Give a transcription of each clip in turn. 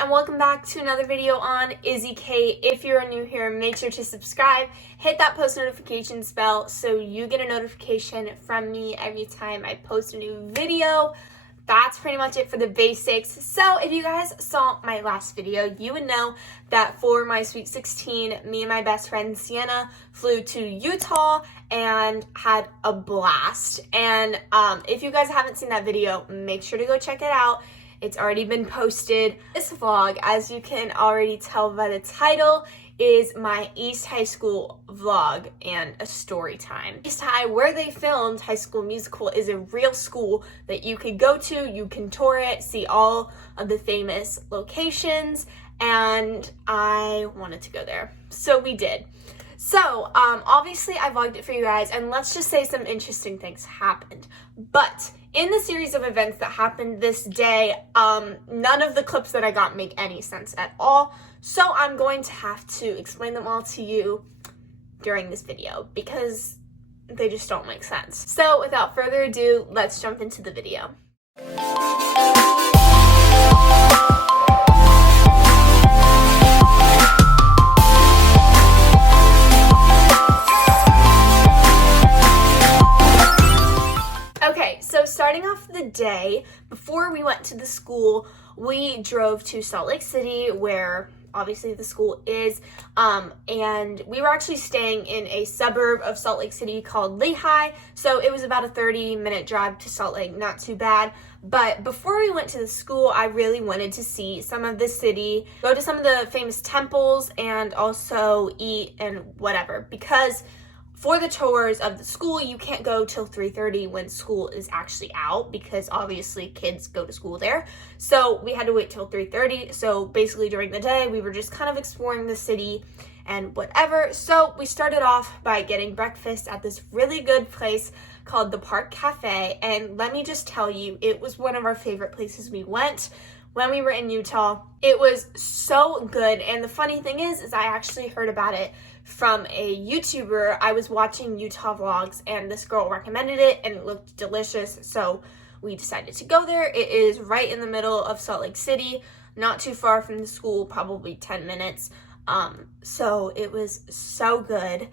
and welcome back to another video on izzyycate. If you're new here, make sure to subscribe, hit that post notification bell so you get a notification from me every time I post a new video. That's pretty much it for the basics. So if you guys saw my last video, you would know that for my Sweet 16, me and my best friend Sienna flew to Utah and had a blast. And if you guys haven't seen that video, make sure to go check it out. It's already been posted. This vlog, as you can already tell by the title, is my East High School vlog and a story time. East High, where they filmed High School Musical, is a real school that you could go to, you can tour it, see all of the famous locations, and I wanted to go there. So we did. So, obviously I vlogged it for you guys, and let's just say some interesting things happened. But in the series of events that happened this day, none of the clips that I got make any sense at all. So I'm going to have to explain them all to you during this video because they just don't make sense. So without further ado, let's jump into the video. Starting off the day, before we went to the school, we drove to Salt Lake City, where obviously the school is, and we were actually staying in a suburb of Salt Lake City called Lehigh, so it was about a 30-minute drive to Salt Lake, not too bad. But before we went to the school, I really wanted to see some of the city, go to some of the famous temples, and also eat and whatever, because for the tours of the school, you can't go till 3:30 when school is actually out because obviously kids go to school there. So we had to wait till 3:30. So basically during the day, we were just kind of exploring the city and whatever. So we started off by getting breakfast at this really good place called the Park Cafe. And let me just tell you, it was one of our favorite places we went when we were in Utah. It was so good. And the funny thing is I actually heard about it from a YouTuber. I was watching Utah vlogs and this girl recommended it and it looked delicious, so we decided to go there. It is right in the middle of Salt Lake City, not too far from the school, probably 10 minutes. So it was so good.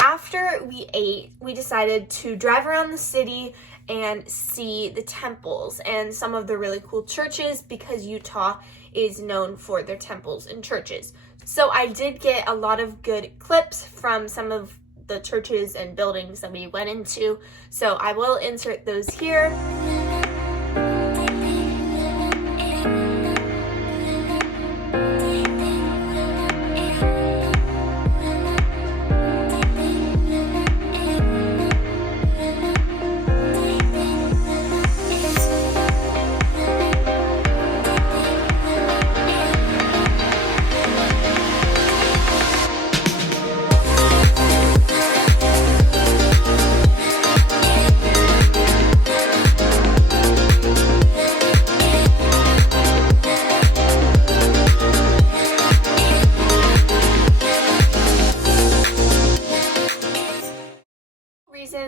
After we ate, we decided to drive around the city and see the temples and some of the really cool churches because Utah is known for their temples and churches. So I did get a lot of good clips from some of the churches and buildings that we went into. So I will insert those here.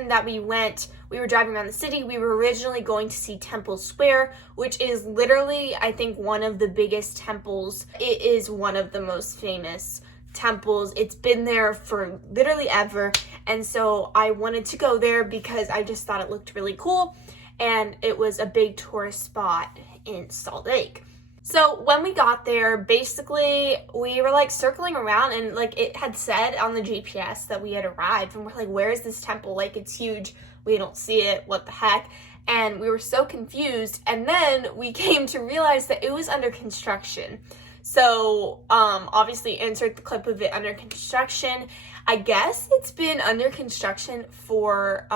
That we were driving around the city. We were originally going to see Temple Square, which is literally, I think, one of the biggest temples. It is one of the most famous temples. It's been there for literally ever, and so I wanted to go there because I just thought it looked really cool, and it was a big tourist spot in Salt Lake. So when we got there, basically we were like circling around and like it had said on the GPS that we had arrived, and we're like, where is this temple? Like, it's huge. We don't see it. What the heck? And we were so confused. And then we came to realize that it was under construction. So obviously insert the clip of it under construction. I guess it's been under construction for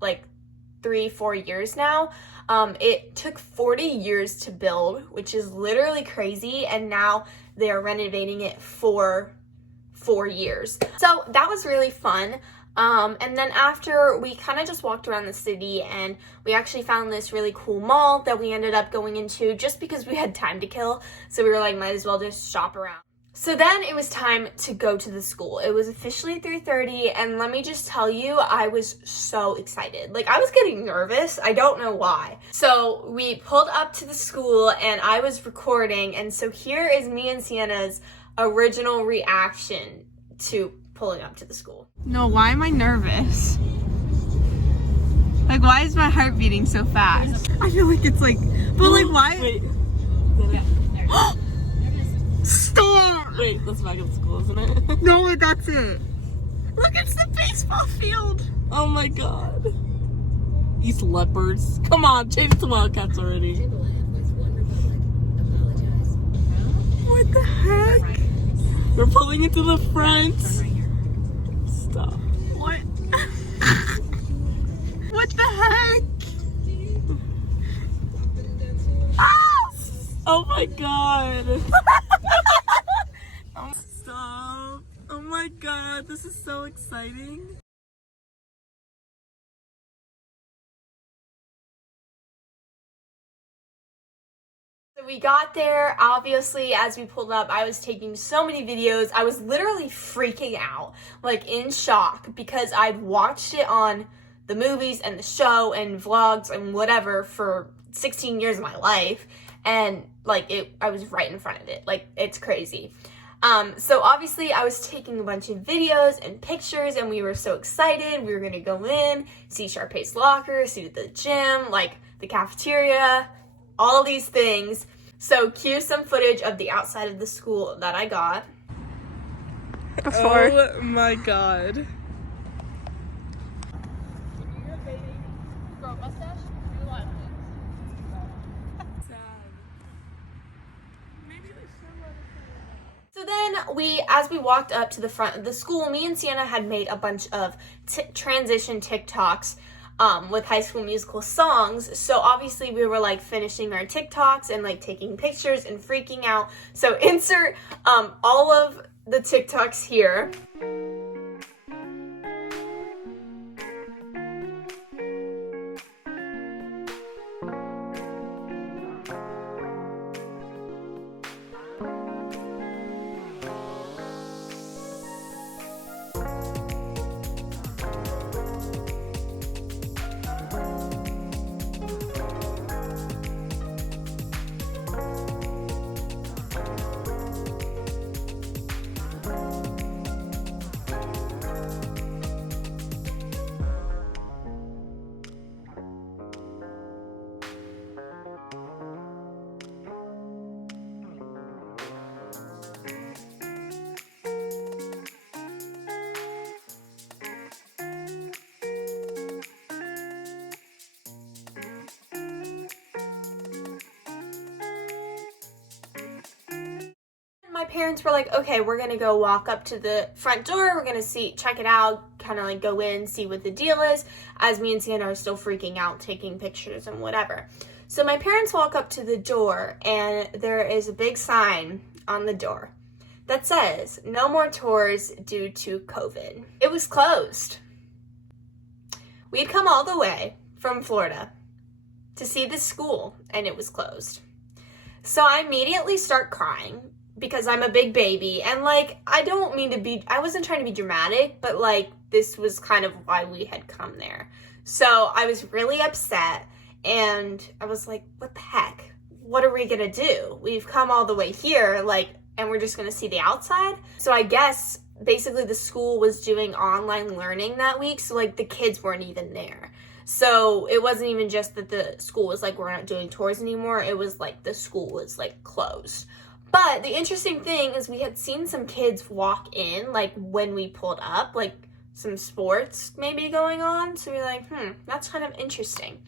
like 3-4 years now. It took 40 years to build, which is literally crazy, and now they are renovating it for 4 years. So that was really fun. And then after, we kind of just walked around the city, and we actually found this really cool mall that we ended up going into just because we had time to kill. So we were like, might as well just shop around. So then it was time to go to the school. It was officially 3:30, and let me just tell you, I was so excited. Like, I was getting nervous. I don't know why. So we pulled up to the school, and I was recording, and so here is me and Sienna's original reaction to pulling up to the school. No, why am I nervous? Like, why is my heart beating so fast? I feel like it's like, but like, why? Wait. Stop! Wait, that's back at school, isn't it? No, that's it. Look, it's the baseball field. Oh my god. These leopards. Come on, change it to Wildcats already. What the heck? We're pulling into the front. Stop. What? What the heck? Ah! Oh my god. Stop. Oh my god, this is so exciting. So we got there. Obviously, as we pulled up, I was taking so many videos. I was literally freaking out, like in shock, because I'd watched it on the movies and the show and vlogs and whatever for 16 years of my life. And like I was right in front of it. Like, it's crazy. So obviously I was taking a bunch of videos and pictures, and we were so excited. We were gonna go in, see Sharpay's locker, see the gym, like the cafeteria, all these things. So cue some footage of the outside of the school that I got. Before. Oh my god. So then as we walked up to the front of the school, me and Sienna had made a bunch of transition TikToks with High School Musical songs. So obviously we were like finishing our TikToks and like taking pictures and freaking out. So insert all of the TikToks here. My parents were like, okay, we're gonna go walk up to the front door, we're gonna check it out, kind of like go in, see what the deal is, as me and Sienna are still freaking out, taking pictures and whatever. So my parents walk up to the door, and there is a big sign on the door that says, no more tours due to COVID. It was closed. We'd come all the way from Florida to see this school, and it was closed. So I immediately start crying, because I'm a big baby, and like, I wasn't trying to be dramatic, but like, this was kind of why we had come there. So I was really upset, and I was like, what the heck? What are we gonna do? We've come all the way here, like, and we're just gonna see the outside? So I guess basically the school was doing online learning that week, so like the kids weren't even there. So it wasn't even just that the school was like, we're not doing tours anymore, it was like the school was like closed. But the interesting thing is we had seen some kids walk in, like, when we pulled up, like, some sports maybe going on. So we're like, that's kind of interesting.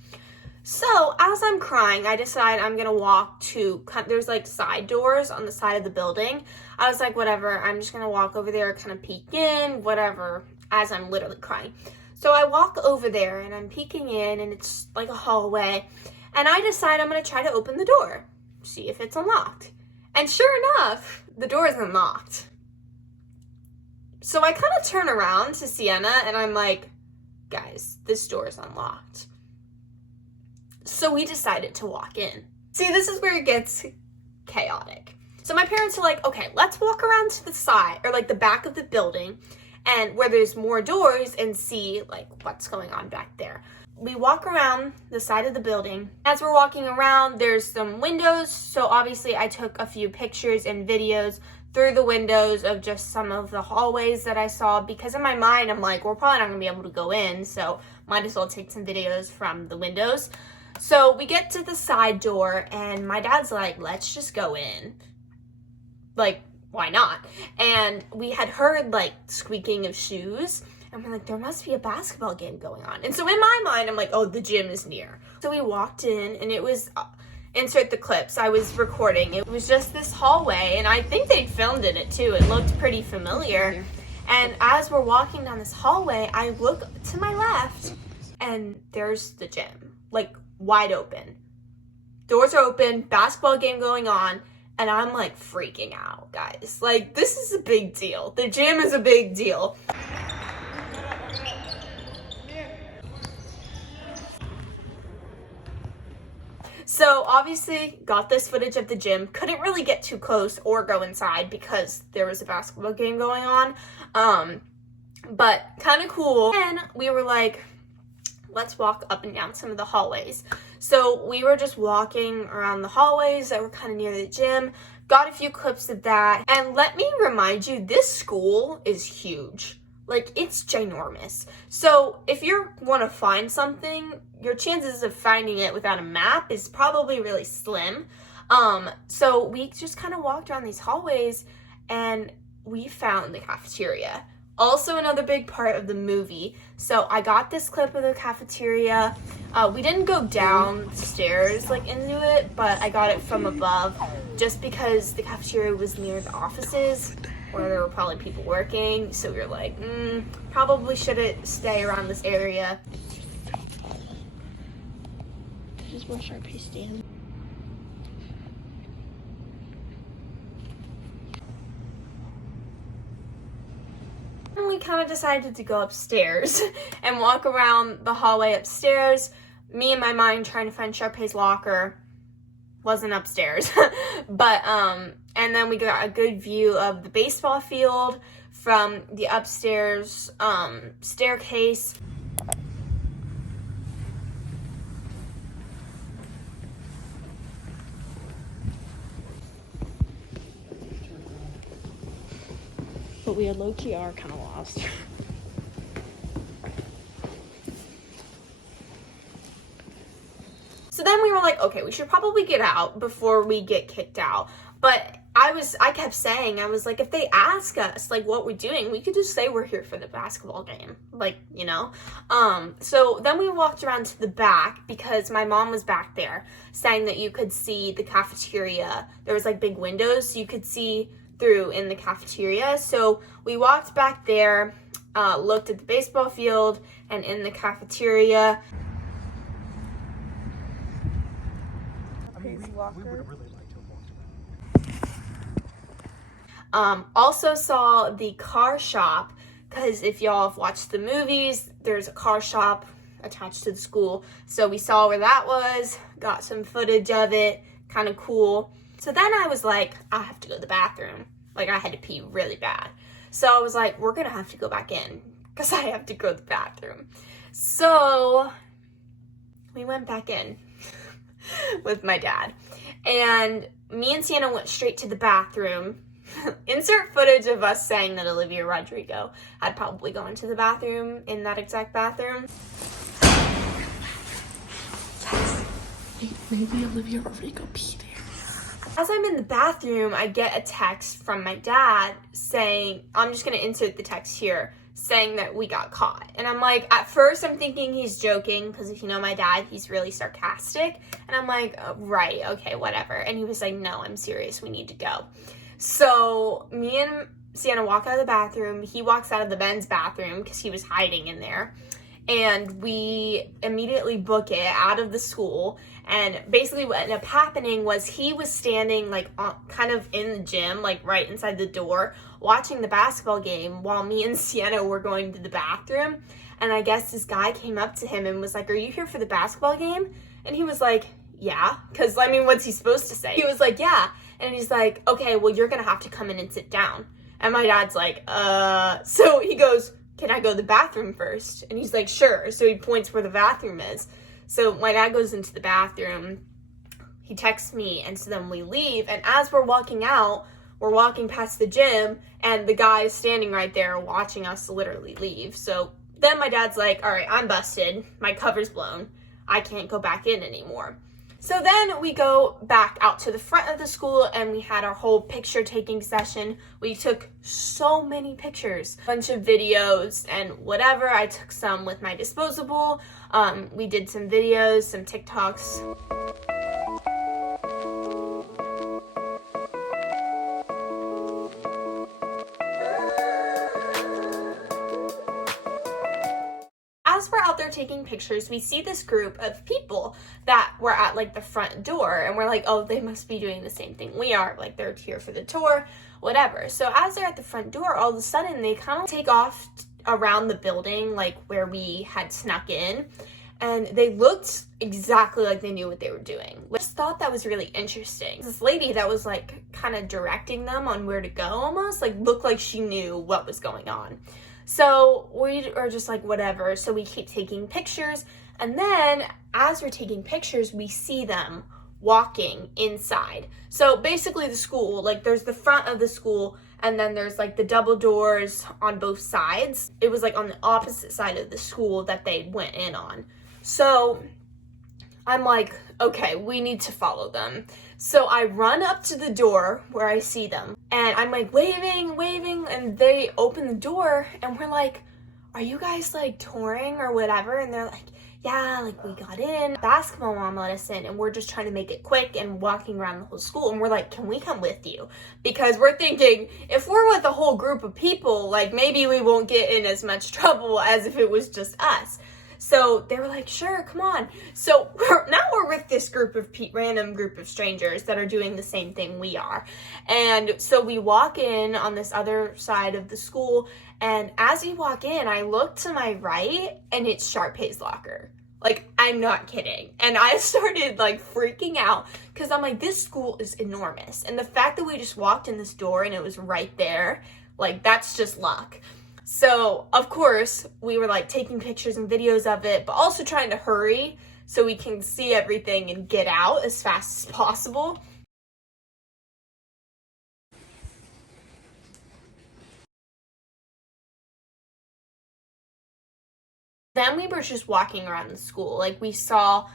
So as I'm crying, I decide I'm going to walk to, there's, like, side doors on the side of the building. I was like, whatever, I'm just going to walk over there, kind of peek in, whatever, as I'm literally crying. So I walk over there, and I'm peeking in, and it's, like, a hallway. And I decide I'm going to try to open the door, see if it's unlocked. And sure enough, the door is unlocked. So I kind of turn around to Sienna, and I'm like, guys, this door is unlocked. So we decided to walk in. See, this is where it gets chaotic. So my parents are like, okay, let's walk around to the side, or like the back of the building, and where there's more doors, and see like what's going on back there. We walk around the side of the building. As we're walking around, there's some windows, so obviously I took a few pictures and videos through the windows of just some of the hallways that I saw, because in my mind I'm like, we're probably not gonna be able to go in, so might as well take some videos from the windows. So we get to the side door, and my dad's like, let's just go in. Like, why not? And we had heard like squeaking of shoes, and we're like, there must be a basketball game going on. And so in my mind, I'm like, oh, the gym is near. So we walked in, and it was, insert the clips, I was recording. It was just this hallway, and I think they filmed in it too. It looked pretty familiar. And as we're walking down this hallway, I look to my left, and there's the gym, like wide open. Doors are open, basketball game going on, and I'm like freaking out, guys. Like, this is a big deal. The gym is a big deal. So obviously got this footage of the gym. Couldn't really get too close or go inside because there was a basketball game going on. But kind of cool. And we were like, let's walk up and down some of the hallways. So we were just walking around the hallways that were kind of near the gym. Got a few clips of that. And let me remind you, this school is huge. Like, it's ginormous. So if you want to find something, your chances of finding it without a map is probably really slim. So we just kind of walked around these hallways, and we found the cafeteria. Also another big part of the movie. So I got this clip of the cafeteria. We didn't go downstairs like into it, but I got it from above just because the cafeteria was near the offices where there were probably people working. So we were like, probably shouldn't stay around this area. This is where Sharpie stands. And we kind of decided to go upstairs and walk around the hallway upstairs. Me in my mind trying to find Sharpay's locker. Wasn't upstairs. But, and then we got a good view of the baseball field from the upstairs staircase. But we low-key are kind of lost. So then we were like, okay, we should probably get out before we get kicked out. But I kept saying, I was like, if they ask us, like, what we're doing, we could just say we're here for the basketball game. Like, you know? So then we walked around to the back because my mom was back there saying that you could see the cafeteria. There was, like, big windows so you could see through in the cafeteria. So we walked back there, looked at the baseball field and in the cafeteria. Also saw the car shop, because if y'all have watched the movies, there's a car shop attached to the school. So we saw where that was, got some footage of it, kind of cool. So then I was like, I have to go to the bathroom. Like, I had to pee really bad. So I was like, we're gonna have to go back in because I have to go to the bathroom. So we went back in with my dad. And me and Sienna went straight to the bathroom. Insert footage of us saying that Olivia Rodrigo had probably gone to the bathroom in that exact bathroom. Maybe Olivia Rodrigo peed there. As I'm in the bathroom, I get a text from my dad saying, I'm just going to insert the text here, saying that we got caught. And I'm like, at first I'm thinking he's joking, because if you know my dad, he's really sarcastic. And I'm like, oh, right, okay, whatever. And he was like, no, I'm serious, we need to go. So me and Sienna walk out of the bathroom. He walks out of the men's bathroom because he was hiding in there. And we immediately book it out of the school. And basically what ended up happening was he was standing like kind of in the gym, like right inside the door, watching the basketball game while me and Sienna were going to the bathroom. And I guess this guy came up to him and was like, are you here for the basketball game? And he was like, yeah. Because, I mean, what's he supposed to say? He was like, yeah. And he's like, okay, well, you're gonna have to come in and sit down. And my dad's like, so he goes, can I go to the bathroom first? And he's like, sure. So he points where the bathroom is. So my dad goes into the bathroom, he texts me, and so then we leave. And as we're walking out, we're walking past the gym, and the guy is standing right there watching us literally leave. So then my dad's like, all right, I'm busted. My cover's blown. I can't go back in anymore. So then we go back out to the front of the school, and we had our whole picture taking session. We took so many pictures, a bunch of videos and whatever. I took some with my disposable. We did some videos, some TikToks. As we're out there taking pictures, we see this group of people that were at like the front door, and we're like, oh, they must be doing the same thing we are. Like, they're here for the tour, whatever. So as they're at the front door, all of a sudden they kind of take off around the building, like where we had snuck in, and they looked exactly like they knew what they were doing. I just thought that was really interesting. This lady that was like kind of directing them on where to go, almost like looked like she knew what was going on. So we are just like, whatever. So we keep taking pictures. And then as we're taking pictures, we see them walking inside. So basically the school, like there's the front of the school, and then there's like the double doors on both sides. It was like on the opposite side of the school that they went in on. So I'm like, okay, we need to follow them. So I run up to the door where I see them, and I'm like waving, and they open the door, and we're like, are you guys like touring or whatever? And they're like, yeah, like we got in. Basketball mom let us in, and we're just trying to make it quick and walking around the whole school. And we're like, can we come with you? Because we're thinking, if we're with a whole group of people, like maybe we won't get in as much trouble as if it was just us. So they were like, sure, come on. So now we're with this group of random group of strangers that are doing the same thing we are. And so we walk in on this other side of the school. And as we walk in, I look to my right, and it's Sharpay's locker. Like, I'm not kidding. And I started like freaking out because I'm like, this school is enormous. And the fact that we just walked in this door and it was right there, like that's just luck. So, of course, we were like taking pictures and videos of it, but also trying to hurry so we can see everything and get out as fast as possible. Then we were just walking around the school. Like we saw,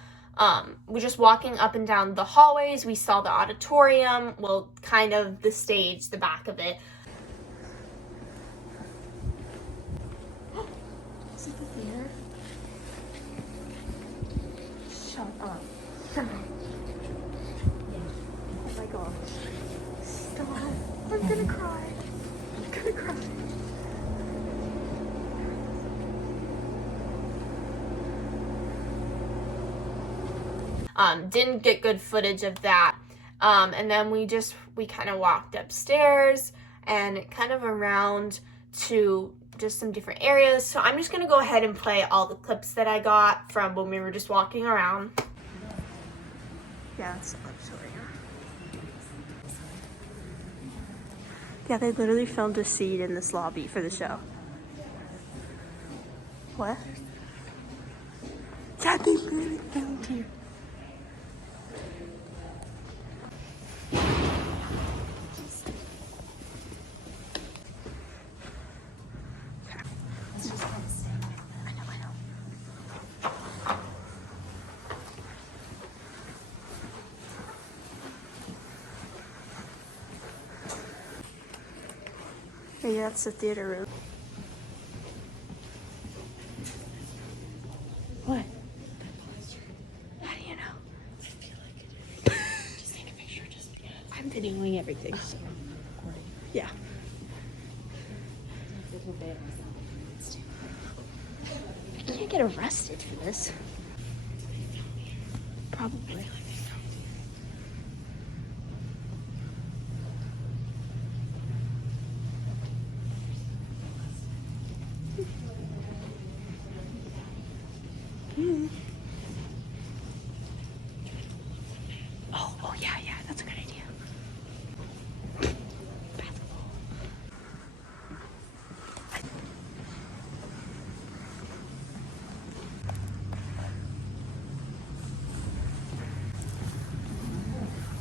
we're just walking up and down the hallways. We saw the auditorium, well, kind of the stage, the back of it. Is it the theater? Shut up. Shut up. Oh my gosh. Stop. I'm gonna cry. I'm gonna cry. Didn't get good footage of that. And then we kind of walked upstairs and kind of around to just some different areas. So I'm just gonna go ahead and play all the clips that I got from when we were just walking around. Yeah, it's actually. Yeah, they literally filmed a scene in this lobby for the show. What? Yeah, they literally filmed here. Maybe that's the theater room. What? How do you know? I feel like it is. Just take a picture just because. I'm videoing everything. So. Recording. Yeah. I can't get arrested for this. Probably. Oh, yeah, that's a good idea.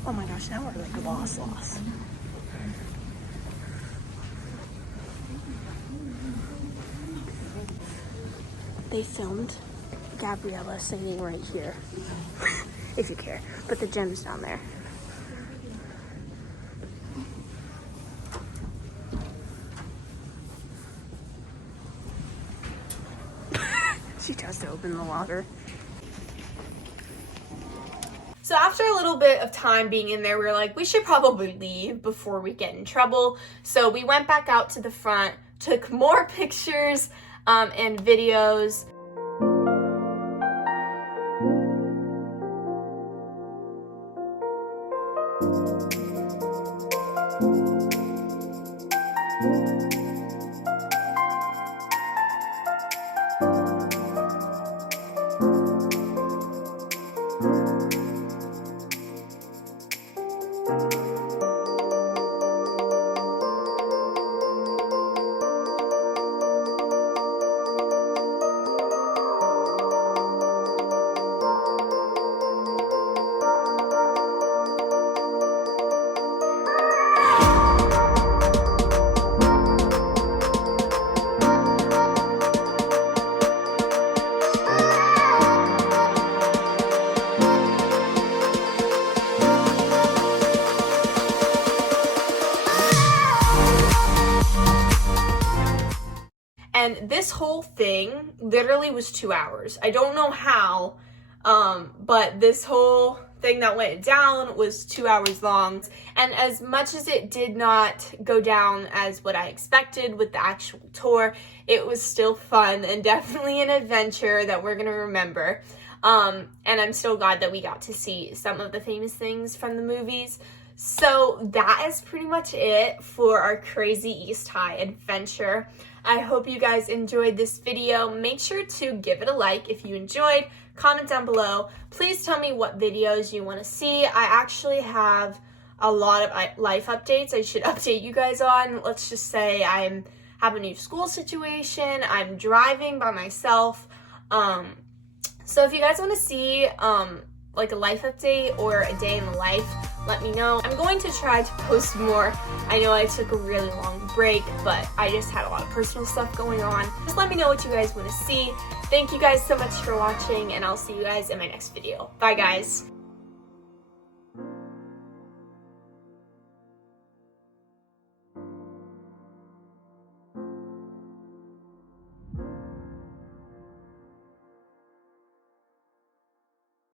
Oh my gosh, now we're like lost. They filmed Gabriella singing right here, if you care, but the gym's down there. She tries to open the water. So after a little bit of time being in there, we were like, we should probably leave before we get in trouble. So we went back out to the front, took more pictures and videos. And this whole thing literally was 2 hours. I don't know how, but this whole thing that went down was 2 hours long. And as much as it did not go down as what I expected with the actual tour, it was still fun and definitely an adventure that we're gonna remember. And I'm still glad that we got to see some of the famous things from the movies. So that is pretty much it for our crazy East High adventure. I hope you guys enjoyed this video. Make sure to give it a like if you enjoyed. Comment down below. Please tell me what videos you want to see. I actually have a lot of life updates I should update you guys on. Let's just say I have a new school situation. I'm driving by myself. So if you guys want to see like a life update or a day in the life, let me know. I'm going to try to post more. I know I took a really long break, but I just had a lot of personal stuff going on. Just let me know what you guys want to see. Thank you guys so much for watching, and I'll see you guys in my next video. Bye, guys.